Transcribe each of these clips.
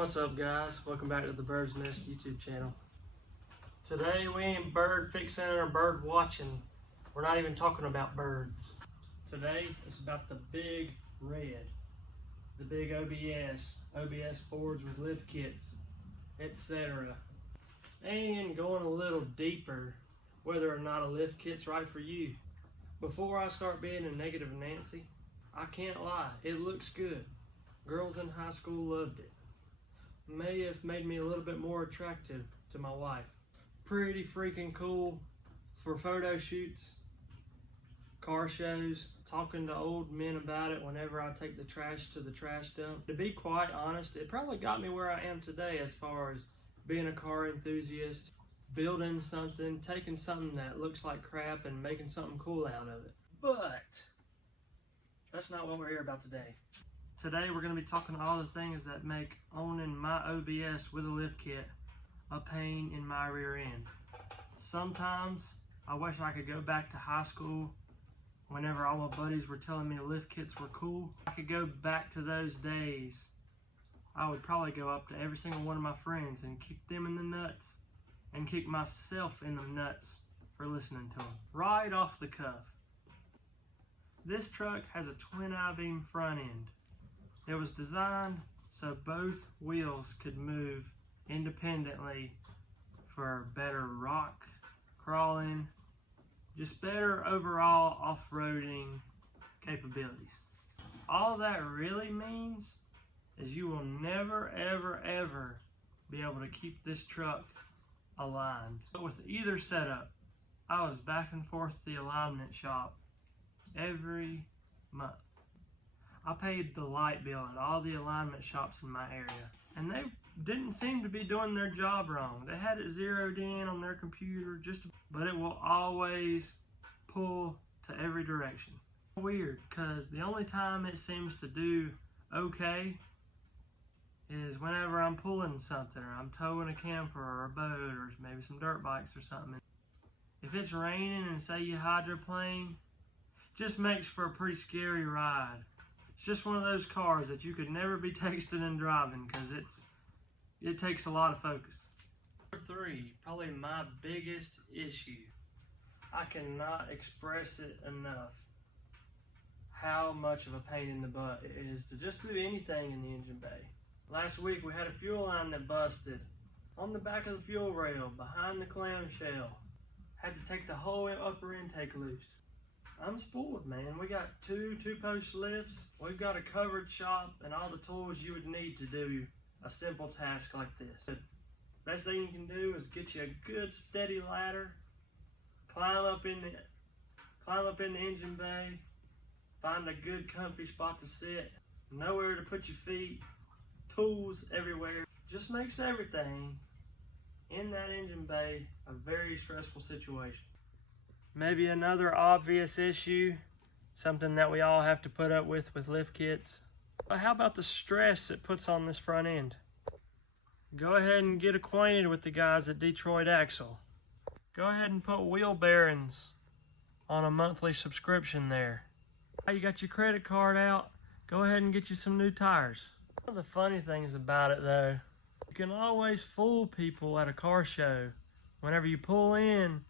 What's up, guys? Welcome back to the Bird's Nest YouTube channel. Today we ain't bird fixing or bird watching. We're not even talking about birds. Today it's about the big red, the big OBS Fords with lift kits, etc. And going a little deeper, whether or not a lift kit's right for you. Before I start being a negative Nancy, I can't lie, it looks good. Girls in high school loved it. May have made me a little bit more attractive to my wife. Pretty freaking cool for photo shoots, car shows, talking to old men about it whenever I take the trash to the trash dump. To be quite honest, it probably got me where I am today as far as being a car enthusiast, building something, taking something that looks like crap and making something cool out of it. But that's not what we're here about today. Today we're going to be talking all the things that make owning my OBS with a lift kit a pain in my rear end. Sometimes I wish I could go back to high school whenever all my buddies were telling me lift kits were cool. If I could go back to those days, I would probably go up to every single one of my friends and kick them in the nuts and kick myself in the nuts for listening to them. Right off the cuff. This truck has a twin I-beam front end. It was designed so both wheels could move independently for better rock crawling, just better overall off-roading capabilities. All that really means is you will never, ever, ever be able to keep this truck aligned. But with either setup, I was back and forth to the alignment shop every month. I paid the light bill at all the alignment shops in my area, and they didn't seem to be doing their job wrong. They had it zeroed in on their computer, but it will always pull to every direction. Weird, because the only time it seems to do okay is whenever I'm pulling something, or I'm towing a camper or a boat, or maybe some dirt bikes or something. If it's raining and say you hydroplane, it just makes for a pretty scary ride. It's just one of those cars that you could never be texting and driving because it takes a lot of focus. Number 3, probably my biggest issue. I cannot express it enough how much of a pain in the butt it is to just do anything in the engine bay. Last week we had a fuel line that busted on the back of the fuel rail behind the clamshell. Had to take the whole upper intake loose. I'm spoiled, man. We got two-post lifts. We've got a covered shop and all the tools you would need to do a simple task like this. The best thing you can do is get you a good steady ladder, climb up in the engine bay, find a good comfy spot to sit, nowhere to put your feet, tools everywhere. Just makes everything in that engine bay a very stressful situation. Maybe another obvious issue, something that we all have to put up with lift kits. But how about the stress it puts on this front end? Go ahead and get acquainted with the guys at Detroit Axle. Go ahead and put wheel bearings on a monthly subscription there. You got your credit card out, go ahead and get you some new tires. One of the funny things about it though, you can always fool people at a car show. Whenever you pull in,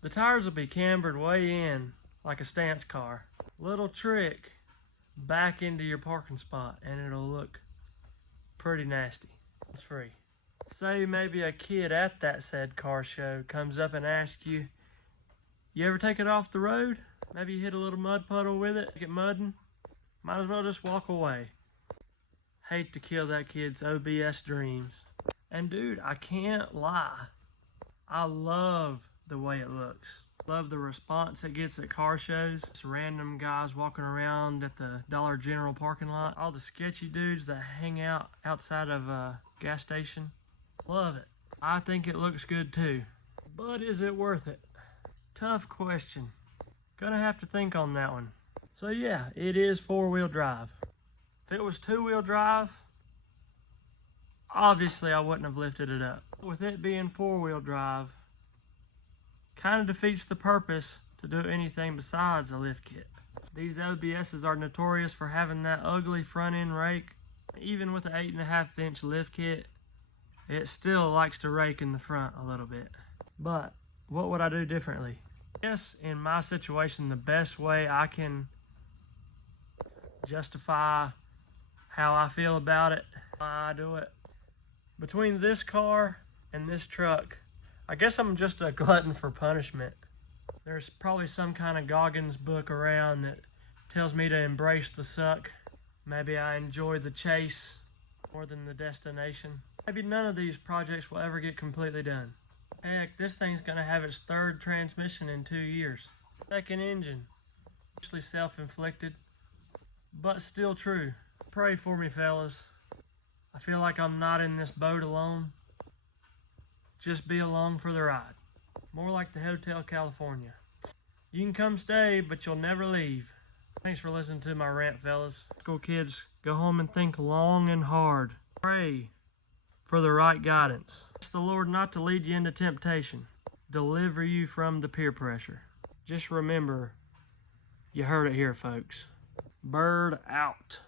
the tires will be cambered way in like a stance car. Little trick, back into your parking spot and it'll look pretty nasty. It's free. Say maybe a kid at that said car show comes up and asks you, you ever take it off the road? Maybe you hit a little mud puddle with it, get mudding. Might as well just walk away. Hate to kill that kid's OBS dreams. And dude, I can't lie. I love the way it looks. Love the response it gets at car shows. Just random guys walking around at the Dollar General parking lot. All the sketchy dudes that hang out outside of a gas station. Love it. I think it looks good too. But is it worth it? Tough question. Gonna have to think on that one. So yeah, it is 4-wheel drive. If it was 2-wheel drive, obviously I wouldn't have lifted it up. With it being 4-wheel drive, kind of defeats the purpose to do anything besides a lift kit. These OBSs are notorious for having that ugly front end rake Even with the 8.5-inch lift kit, it still likes to rake in the front a little bit. But what would I do differently? Yes, in my situation, the best way I can justify how I feel about it, why I do it. Between this car and this truck, I guess I'm just a glutton for punishment. There's probably some kind of Goggins book around that tells me to embrace the suck. Maybe I enjoy the chase more than the destination. Maybe none of these projects will ever get completely done. Heck, this thing's gonna have its 3rd transmission in 2 years. 2nd engine, mostly self-inflicted, but still true. Pray for me, fellas. I feel like I'm not in this boat alone. Just be along for the ride. More like the Hotel California. You can come stay, but you'll never leave. Thanks for listening to my rant, fellas. Go kids, go home and think long and hard. Pray for the right guidance. Ask the Lord not to lead you into temptation. Deliver you from the peer pressure. Just remember, you heard it here, folks. Bird out.